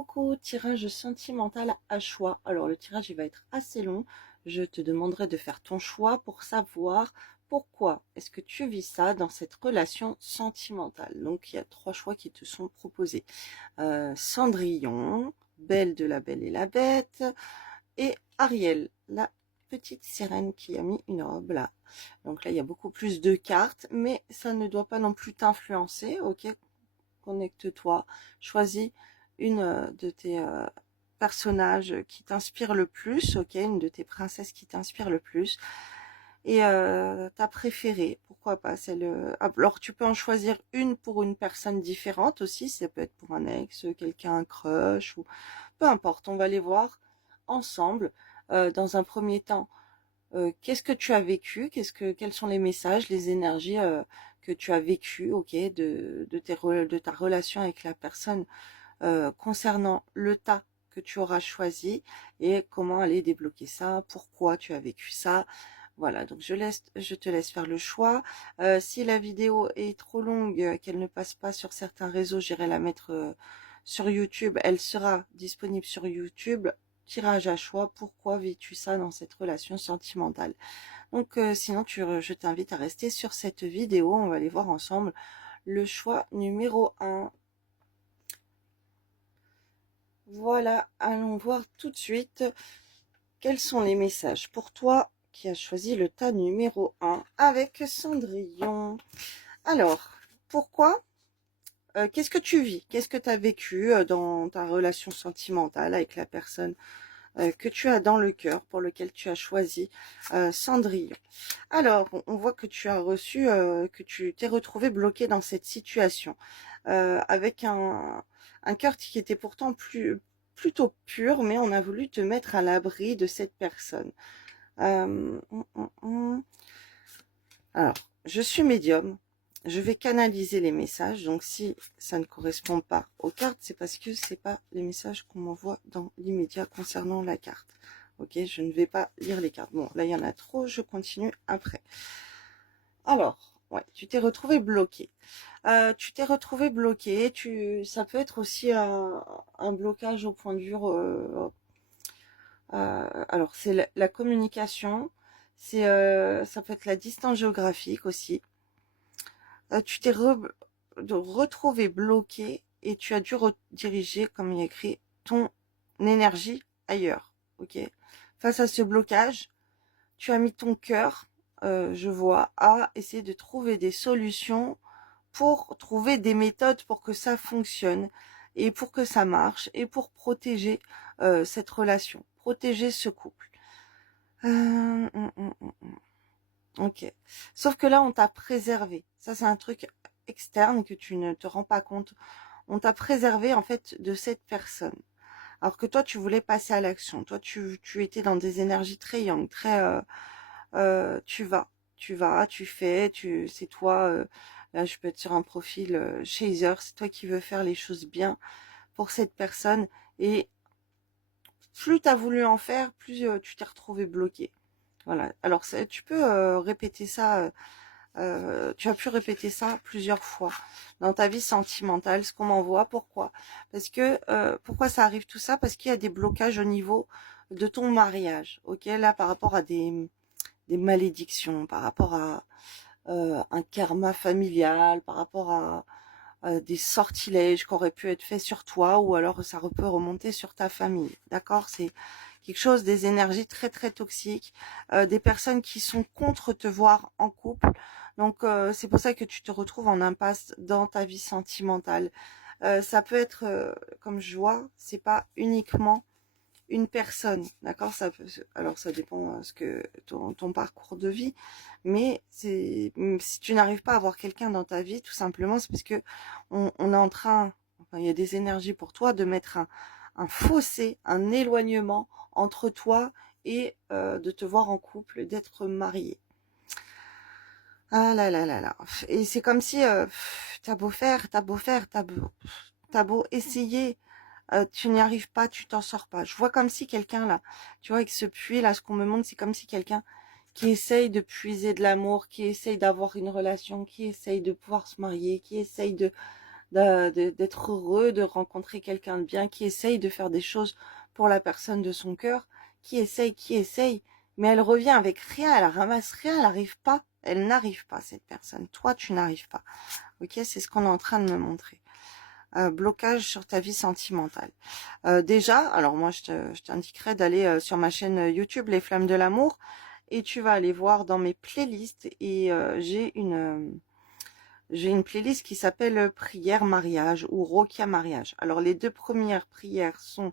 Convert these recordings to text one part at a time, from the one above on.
coucou, tirage sentimental à choix. Alors le tirage il va être assez long. Je te demanderai de faire ton choix pour savoir pourquoi est-ce que tu vis ça dans cette relation sentimentale. Donc il y a 3 choix qui te sont proposés. Cendrillon, Belle de la Belle et la Bête et Ariel, la petite sirène qui a mis une robe là. Donc là il y a beaucoup plus de cartes, mais ça ne doit pas non plus t'influencer, ok? Connecte-toi, choisis une de tes personnages qui t'inspire le plus, ok, une de tes princesses qui t'inspire le plus, et ta préférée, pourquoi pas celle. Alors tu peux en choisir une pour une personne différente aussi, ça peut être pour un ex, quelqu'un, un crush, ou peu importe, on va les voir ensemble. Dans un premier temps, qu'est-ce que tu as vécu, quels sont les messages, les énergies que tu as vécues, ok, de ta relation avec la personne concernant le tas que tu auras choisi et comment aller débloquer ça, pourquoi tu as vécu ça. Voilà, donc je te laisse faire le choix. Si la vidéo est trop longue, qu'elle ne passe pas sur certains réseaux, j'irai la mettre sur YouTube. Elle sera disponible sur YouTube. Tirage à choix, pourquoi vis-tu ça dans cette relation sentimentale? Donc sinon, je t'invite à rester sur cette vidéo. On va aller voir ensemble le choix numéro 1. Voilà, allons voir tout de suite quels sont les messages pour toi qui as choisi le tas numéro 1 avec Cendrillon. Alors, pourquoi qu'est-ce que tu vis? Qu'est-ce que tu as vécu dans ta relation sentimentale avec la personne que tu as dans le cœur, pour lequel tu as choisi Cendrillon? Alors, on voit que tu as reçu, que tu t'es retrouvé bloqué dans cette situation, avec un cœur qui était pourtant plutôt pur, mais on a voulu te mettre à l'abri de cette personne. Euh, hum, hum, hum. Alors, je suis médium, je vais canaliser les messages, donc si ça ne correspond pas aux cartes, c'est parce que c'est pas les messages qu'on m'envoie dans l'immédiat concernant la carte. Ok, je ne vais pas lire les cartes. Bon, là, il y en a trop, je continue après. Alors, ouais, tu t'es retrouvé bloqué. Ça peut être aussi un blocage au point dur. Alors, c'est la communication. Ça peut être la distance géographique aussi. Tu t'es retrouvé bloqué et tu as dû rediriger, comme il y a écrit, ton énergie ailleurs. Ok. Face à ce blocage, tu as mis ton cœur, je vois, à essayer de trouver des solutions pour trouver des méthodes pour que ça fonctionne et pour que ça marche et pour protéger cette relation, protéger ce couple. Ok. Sauf que là, on t'a préservé. Ça, c'est un truc externe que tu ne te rends pas compte. On t'a préservé en fait de cette personne. Alors que toi, tu voulais passer à l'action. Toi, tu étais dans des énergies très yang, très tu fais, c'est toi. Là, je peux être sur un profil chaser, c'est toi qui veux faire les choses bien pour cette personne. Et plus tu as voulu en faire, plus tu t'es retrouvé bloqué. Voilà. Alors, tu peux répéter ça. Tu as pu répéter ça plusieurs fois dans ta vie sentimentale, ce qu'on m'envoie. Pourquoi? Parce que pourquoi ça arrive tout ça? Parce qu'il y a des blocages au niveau de ton mariage. Ok, là, par rapport à des malédictions, par rapport à un karma familial, par rapport à des sortilèges qui auraient pu être faits sur toi, ou alors ça peut remonter sur ta famille. D'accord? C'est quelque chose, des énergies très très toxiques, des personnes qui sont contre te voir en couple. Donc c'est pour ça que tu te retrouves en impasse dans ta vie sentimentale. Ça peut être, comme je vois, c'est pas uniquement une personne, d'accord? Alors ça dépend ce que ton parcours de vie, mais si tu n'arrives pas à avoir quelqu'un dans ta vie, tout simplement, c'est parce que on est en train, enfin, il y a des énergies pour toi de mettre un fossé, un éloignement entre toi et de te voir en couple, d'être marié. Ah là là là là. Et c'est comme si t'as beau essayer, tu n'y arrives pas, tu t'en sors pas. Je vois comme si quelqu'un là, tu vois, avec ce puits là, ce qu'on me montre, c'est comme si quelqu'un qui essaye de puiser de l'amour, qui essaye d'avoir une relation, qui essaye de pouvoir se marier, qui essaye d'être heureux, de rencontrer quelqu'un de bien, qui essaye de faire des choses pour la personne de son cœur, qui essaye, mais elle revient avec rien, elle ramasse rien, elle n'arrive pas, elle n'arrive pas, cette personne. Toi, tu n'arrives pas. Ok, c'est ce qu'on est en train de me montrer. Blocage sur ta vie sentimentale. Déjà, alors moi, je t'indiquerai d'aller sur ma chaîne YouTube, Les Flammes de l'amour, et tu vas aller voir dans mes playlists, et j'ai une playlist qui s'appelle Prière mariage ou Rokia mariage. Alors les deux premières prières sont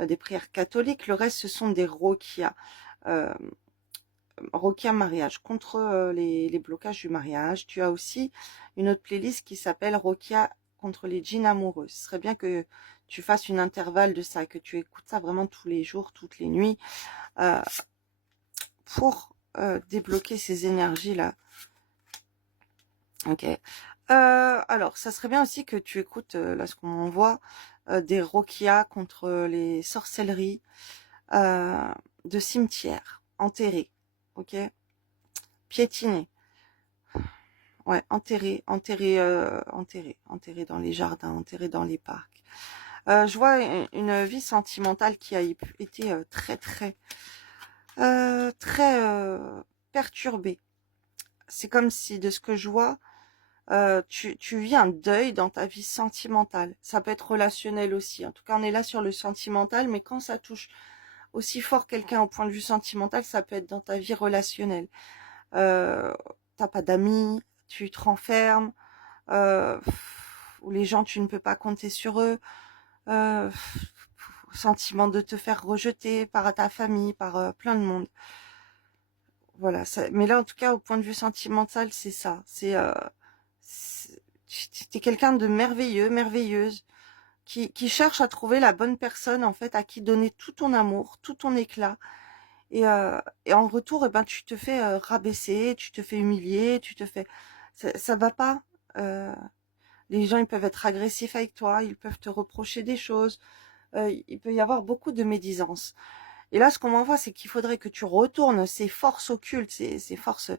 des prières catholiques, le reste ce sont des Rokia. Euh, Rokia mariage contre les blocages du mariage. Tu as aussi une autre playlist qui s'appelle Rokia contre les djinns amoureux. Ce serait bien que tu fasses une intervalle de ça, que tu écoutes ça vraiment tous les jours, toutes les nuits, euh, pour débloquer ces énergies-là. Ok. Alors, ça serait bien aussi que tu écoutes, là, ce qu'on m'envoie, des Rokia contre les sorcelleries euh, de cimetières, enterrés, ok, piétinés, ouais, enterrés dans les jardins, enterrés dans les parcs. Je vois une vie sentimentale qui a été très perturbée. C'est comme si, de ce que je vois, tu vis un deuil dans ta vie sentimentale. Ça peut être relationnel aussi. En tout cas, on est là sur le sentimental, mais quand ça touche aussi fort quelqu'un au point de vue sentimental, ça peut être dans ta vie relationnelle. Euh, T'as pas d'amis, tu te renfermes, euh, ou les gens, tu ne peux pas compter sur eux. Euh, Sentiment de te faire rejeter par ta famille, par plein de monde. Voilà. Mais là, en tout cas, au point de vue sentimental, c'est ça. T'es quelqu'un de merveilleux, merveilleuse, qui cherche à trouver la bonne personne, en fait, à qui donner tout ton amour, tout ton éclat. Et en retour, eh ben, tu te fais rabaisser, tu te fais humilier, ça va pas. Euh, les gens, ils peuvent être agressifs avec toi, ils peuvent te reprocher des choses. Il peut y avoir beaucoup de médisance. Et là, ce qu'on m'envoie, c'est qu'il faudrait que tu retournes ces forces occultes, ces forces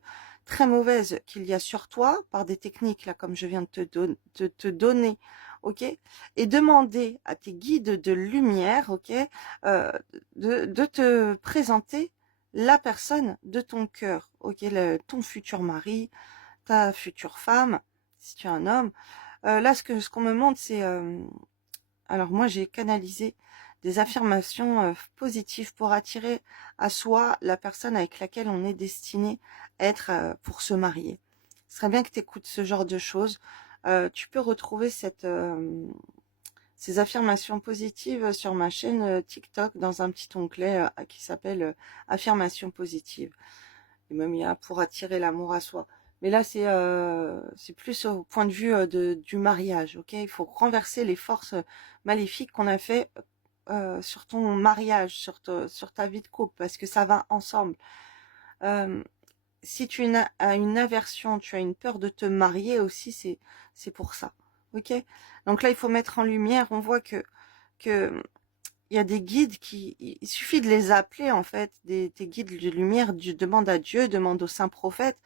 très mauvaises qu'il y a sur toi, par des techniques, là, comme je viens de te donner, ok, et demander à tes guides de lumière, ok, euh, de te présenter la personne de ton cœur, ok, ton futur mari, ta future femme, si tu es un homme. Là, ce qu'on me montre, c'est alors moi, j'ai canalisé des affirmations positives pour attirer à soi la personne avec laquelle on est destiné à être pour se marier. Ce serait bien que tu écoutes ce genre de choses. Tu peux retrouver ces affirmations positives sur ma chaîne TikTok dans un petit onglet qui s'appelle Affirmations positives. Et même il y a pour attirer l'amour à soi. Mais là, c'est plus au point de vue du mariage, ok? Il faut renverser les forces maléfiques qu'on a fait sur ton mariage, sur ta vie de couple, parce que ça va ensemble. Euh, Si tu as une aversion, tu as une peur de te marier aussi, c'est pour ça, ok? Donc là, il faut mettre en lumière, on voit que il y a des guides il suffit de les appeler en fait, des guides de lumière, demande à Dieu, demande aux saints prophètes,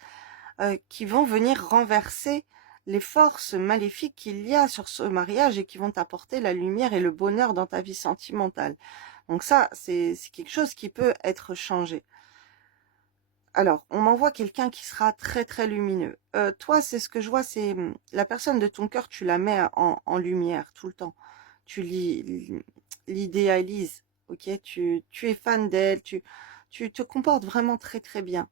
qui vont venir renverser les forces maléfiques qu'il y a sur ce mariage et qui vont t'apporter la lumière et le bonheur dans ta vie sentimentale. Donc ça, c'est quelque chose qui peut être changé. Alors, on m'envoie quelqu'un qui sera très très lumineux. Toi, c'est ce que je vois, c'est la personne de ton cœur, tu la mets en lumière tout le temps. Tu l'idéalises, ok? Tu es fan d'elle, tu te comportes vraiment très très bien.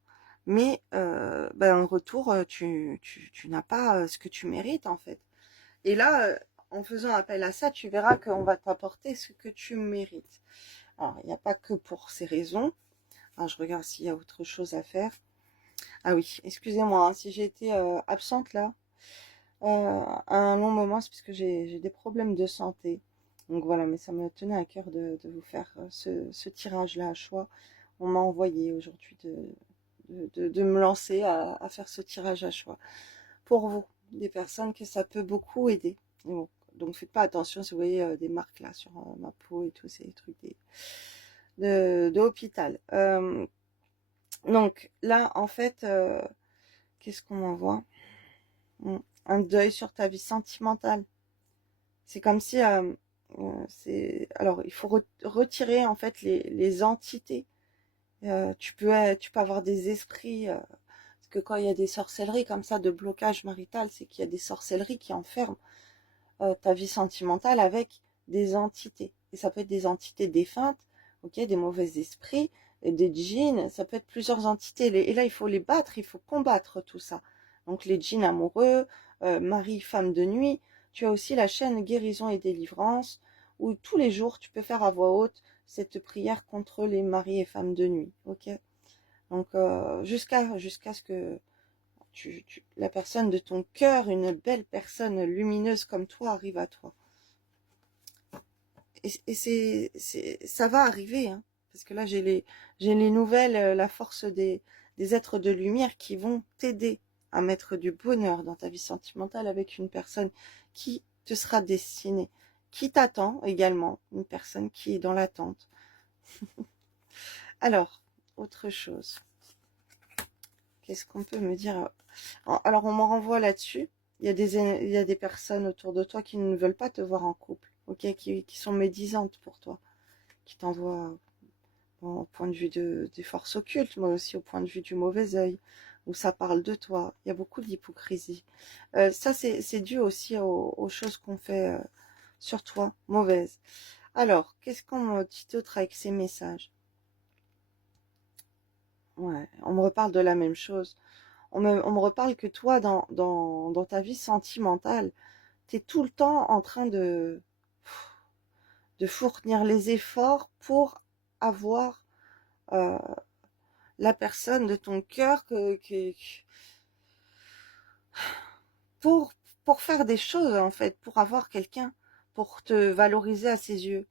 Mais en retour, tu n'as pas ce que tu mérites en fait. Et là, en faisant appel à ça, tu verras qu'on va t'apporter ce que tu mérites. Alors, il n'y a pas que pour ces raisons. Alors, je regarde s'il y a autre chose à faire. Ah oui, excusez-moi, hein, si j'ai été absente là un long moment, c'est parce que j'ai des problèmes de santé. Donc voilà, mais ça me tenait à cœur de vous faire ce tirage-là à choix. On m'a envoyé aujourd'hui de me lancer à faire ce tirage à choix. Pour vous, des personnes que ça peut beaucoup aider. Et bon, donc faites pas attention si vous voyez des marques là sur ma peau et tous ces trucs de hôpital. Donc là, en fait, qu'est-ce qu'on m'envoie? Un deuil sur ta vie sentimentale. C'est comme si, alors il faut retirer en fait les entités. Tu peux avoir des esprits, parce que quand il y a des sorcelleries comme ça de blocage marital, c'est qu'il y a des sorcelleries qui enferment ta vie sentimentale avec des entités. Et ça peut être des entités défuntes, ok, des mauvais esprits, et des djinns, ça peut être plusieurs entités. Et là, il faut les battre, il faut combattre tout ça. Donc les djinns amoureux, mari, femme de nuit. Tu as aussi la chaîne guérison et délivrance, où tous les jours, tu peux faire à voix haute cette prière contre les maris et femmes de nuit, ok. Donc jusqu'à ce que la personne de ton cœur, une belle personne lumineuse comme toi, arrive à toi. Et ça va arriver, hein, parce que là, j'ai les nouvelles, la force des êtres de lumière qui vont t'aider à mettre du bonheur dans ta vie sentimentale avec une personne qui te sera destinée, qui t'attend également, une personne qui est dans l'attente. Alors, autre chose. Qu'est-ce qu'on peut me dire? Alors, on m'en renvoie là-dessus. Il y a des personnes autour de toi qui ne veulent pas te voir en couple, ok, qui sont médisantes pour toi, qui t'envoient au point de vue des forces occultes, mais aussi au point de vue du mauvais œil, où ça parle de toi. Il y a beaucoup d'hypocrisie. Ça, c'est dû aussi aux choses qu'on fait sur toi, mauvaises. Alors, qu'est-ce qu'on me dit d'autre avec ces messages? Ouais, on me reparle de la même chose. On me reparle que toi, dans ta vie sentimentale, tu es tout le temps en train de fournir les efforts pour avoir euh, la personne de ton cœur, pour, pour faire des choses, en fait, pour avoir quelqu'un, pour te valoriser à ses yeux.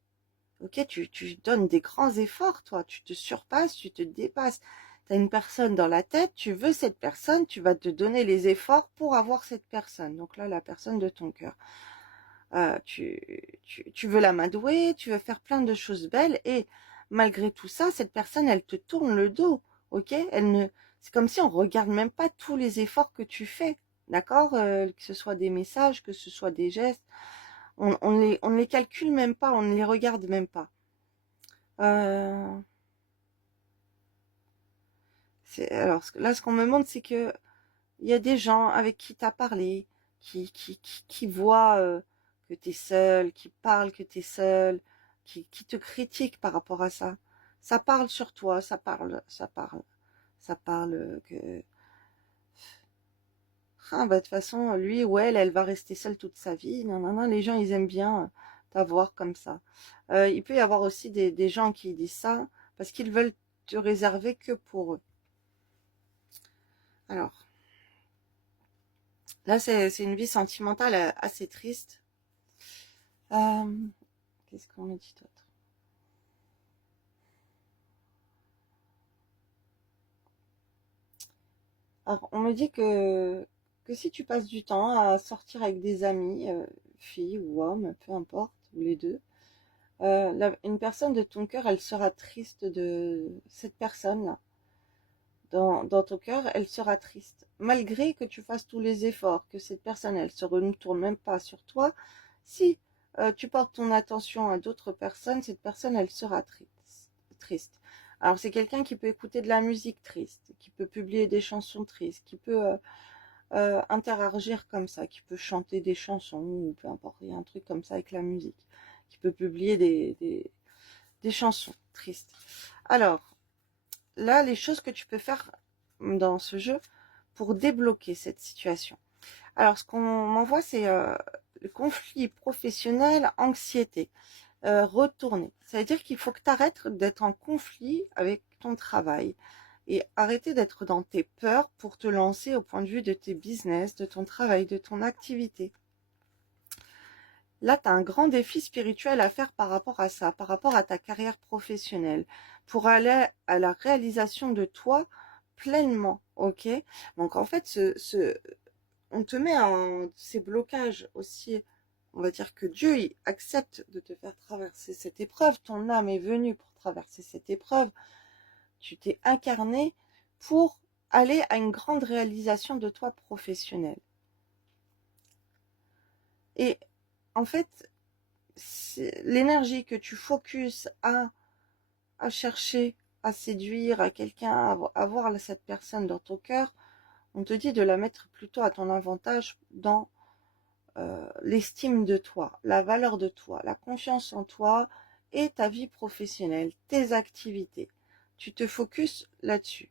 Ok, tu donnes des grands efforts, toi, tu te surpasses, tu te dépasses. Tu as une personne dans la tête, tu veux cette personne, tu vas te donner les efforts pour avoir cette personne. Donc là, la personne de ton cœur. Tu veux l'amadouer, tu veux faire plein de choses belles et malgré tout ça, cette personne, elle te tourne le dos, ok? C'est comme si on regarde même pas tous les efforts que tu fais, d'accord? Que ce soit des messages, que ce soit des gestes, on ne les calcule même pas, on ne les regarde même pas. Euh, alors là, ce qu'on me montre, c'est que il y a des gens avec qui tu as parlé, qui voient que tu es seul, qui parlent que tu es seul, qui te critiquent par rapport à ça. Ça parle sur toi, ça parle que ah, bah, de toute façon, lui ou elle va rester seule toute sa vie. Non, non, non, les gens, ils aiment bien t'avoir comme ça. Il peut y avoir aussi des gens qui disent ça parce qu'ils veulent te réserver que pour eux. Alors, là, c'est une vie sentimentale assez triste. Euh, Qu'est-ce qu'on me dit d'autre? Alors, on me dit que si tu passes du temps à sortir avec des amis, filles ou hommes, peu importe, ou les deux, une personne de ton cœur, elle sera triste de cette personne-là. Dans ton cœur, elle sera triste. Malgré que tu fasses tous les efforts, que cette personne, elle se retourne même pas sur toi, si tu portes ton attention à d'autres personnes, cette personne, elle sera triste. Alors, c'est quelqu'un qui peut écouter de la musique triste, qui peut publier des chansons tristes, qui peut interagir comme ça, qui peut chanter des chansons, ou peu importe, il y a un truc comme ça avec la musique, qui peut publier des chansons tristes. Alors, là, les choses que tu peux faire dans ce jeu pour débloquer cette situation. Alors, ce qu'on m'envoie, c'est le conflit professionnel, anxiété, retourner. Ça veut dire qu'il faut que tu arrêtes d'être en conflit avec ton travail et arrêter d'être dans tes peurs pour te lancer au point de vue de tes business, de ton travail, de ton activité. Là, tu as un grand défi spirituel à faire par rapport à ça, par rapport à ta carrière professionnelle, pour aller à la réalisation de toi pleinement, ok? Donc en fait, on te met en ces blocages aussi. On va dire que Dieu il accepte de te faire traverser cette épreuve. Ton âme est venue pour traverser cette épreuve. Tu t'es incarné pour aller à une grande réalisation de toi professionnelle. Et en fait, l'énergie que tu focuses à chercher, à séduire, à quelqu'un, à voir cette personne dans ton cœur, on te dit de la mettre plutôt à ton avantage dans l'estime de toi, la valeur de toi, la confiance en toi et ta vie professionnelle, tes activités. Tu te focuses là-dessus.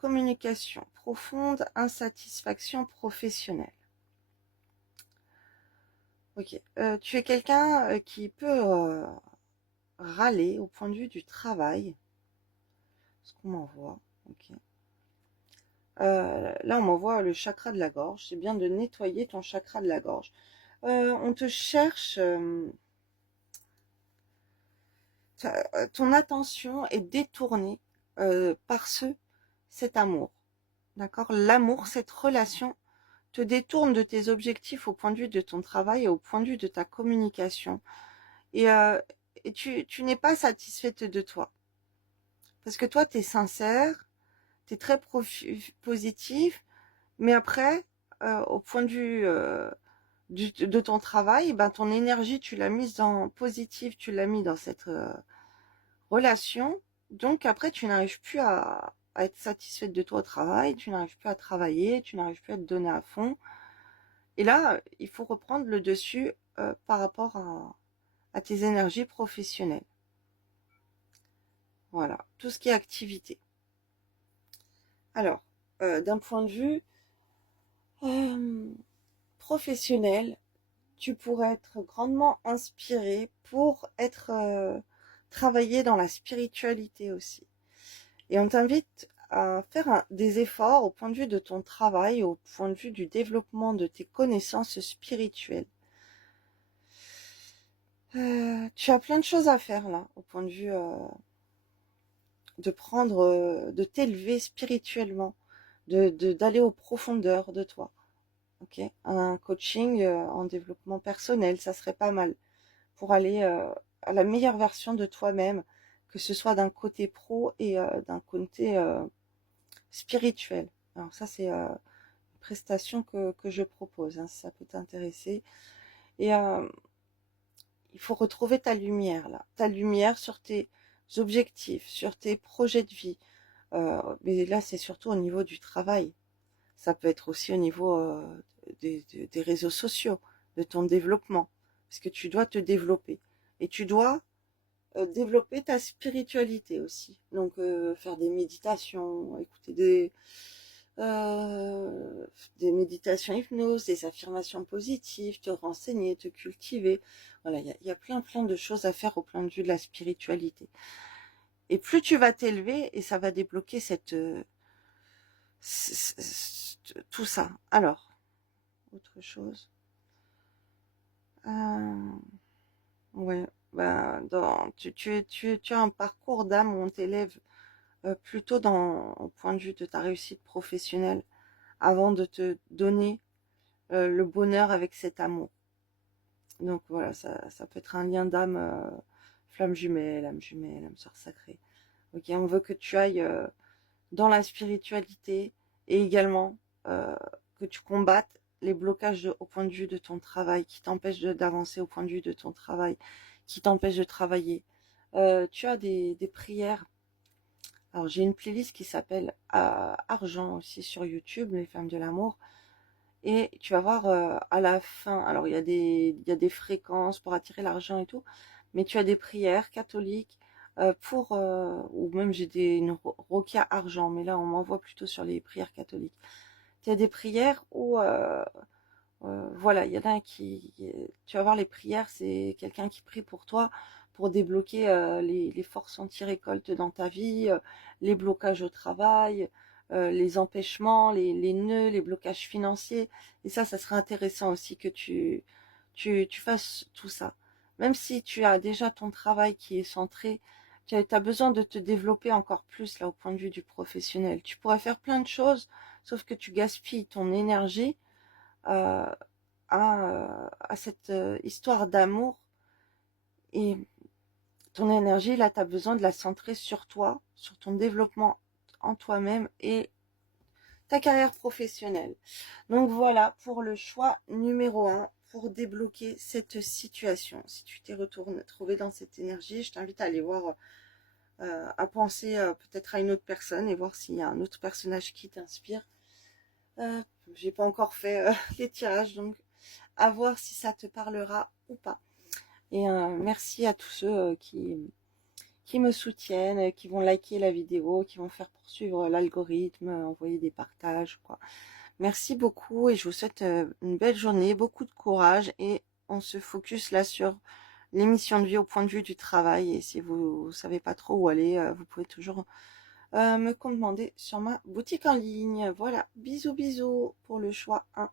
Communication profonde, insatisfaction professionnelle. Ok. Tu es quelqu'un qui peut râler au point de vue du travail. Ce qu'on m'envoie. Ok. Là, on m'envoie le chakra de la gorge. C'est bien de nettoyer ton chakra de la gorge. On te cherche. Ton attention est détournée par cet amour. D'accord? L'amour, cette relation te détourne de tes objectifs au point de vue de ton travail et au point de vue de ta communication. Et, euh, et tu n'es pas satisfaite de toi. Parce que toi, tu es sincère, tu es très positif, mais après, au point de vue de ton travail, ben, ton énergie, tu l'as mise dans positive, tu l'as mis dans cette relation. Donc après, tu n'arrives plus à être satisfaite de toi au travail, tu n'arrives plus à travailler, tu n'arrives plus à te donner à fond. Et là, il faut reprendre le dessus par rapport à tes énergies professionnelles. Voilà, tout ce qui est activité. Alors, d'un point de vue euh, professionnel, tu pourrais être grandement inspiré pour être travailler dans la spiritualité aussi. Et on t'invite à faire des efforts au point de vue de ton travail, au point de vue du développement de tes connaissances spirituelles. Tu as plein de choses à faire là, au point de vue de prendre, de t'élever spirituellement, d'aller aux profondeurs de toi. Ok, un coaching en développement personnel, ça serait pas mal pour aller à la meilleure version de toi-même, que ce soit d'un côté pro et d'un côté spirituel. Alors ça, c'est une prestation que je propose, hein, si ça peut t'intéresser. Et il faut retrouver ta lumière là, ta lumière sur tes objectifs, sur tes projets de vie. Mais là, c'est surtout au niveau du travail. Ça peut être aussi au niveau des réseaux sociaux, de ton développement, parce que tu dois te développer. Et tu dois développer ta spiritualité aussi. Donc faire des méditations, écouter des méditations hypnose, des affirmations positives, te renseigner, te cultiver. Voilà, il y a plein de choses à faire au point de vue de la spiritualité. Et plus tu vas t'élever, et ça va débloquer tout ça. Alors, autre chose. Ouais, bah, tu as un parcours d'âme où on t'élève plutôt au point de vue de ta réussite professionnelle avant de te donner le bonheur avec cet amour. Donc voilà, ça peut être un lien d'âme, flamme jumelle, âme sœur sacrée. Ok, on veut que tu ailles dans la spiritualité et également que tu combattes les blocages au point de vue de ton travail qui t'empêchent d'avancer au point de vue de ton travail, qui t'empêchent de travailler. Tu as des prières. Alors j'ai une playlist qui s'appelle Argent aussi sur YouTube, les femmes de l'amour. Et tu vas voir à la fin, alors il y a des fréquences pour attirer l'argent et tout, mais tu as des prières catholiques ou même j'ai une roquia argent, mais là on m'envoie plutôt sur les prières catholiques. Tu as des prières où, voilà, il y en a un tu vas voir les prières, c'est quelqu'un qui prie pour toi, pour débloquer les forces anti-récolte dans ta vie, les blocages au travail, les empêchements, les nœuds, les blocages financiers. Et ça serait intéressant aussi que tu fasses tout ça. Même si tu as déjà ton travail qui est centré, tu as besoin de te développer encore plus là au point de vue du professionnel. Tu pourrais faire plein de choses, sauf que tu gaspilles ton énergie euh, à cette histoire d'amour. Et ton énergie, là, tu as besoin de la centrer sur toi, sur ton développement en toi-même et ta carrière professionnelle. Donc voilà pour le choix numéro 1 pour débloquer cette situation. Si tu t'es retrouvé dans cette énergie, je t'invite à aller voir, à penser peut-être à une autre personne et voir s'il y a un autre personnage qui t'inspire. J'ai pas encore fait les tirages, donc à voir si ça te parlera ou pas. Et merci à tous ceux qui me soutiennent, qui vont liker la vidéo, qui vont faire poursuivre l'algorithme, envoyer des partages, quoi. Merci beaucoup et je vous souhaite une belle journée, beaucoup de courage et on se focus là sur l'émission de vie au point de vue du travail. Et si vous savez pas trop où aller, vous pouvez toujours me commander sur ma boutique en ligne. Voilà, bisous bisous pour le choix 1.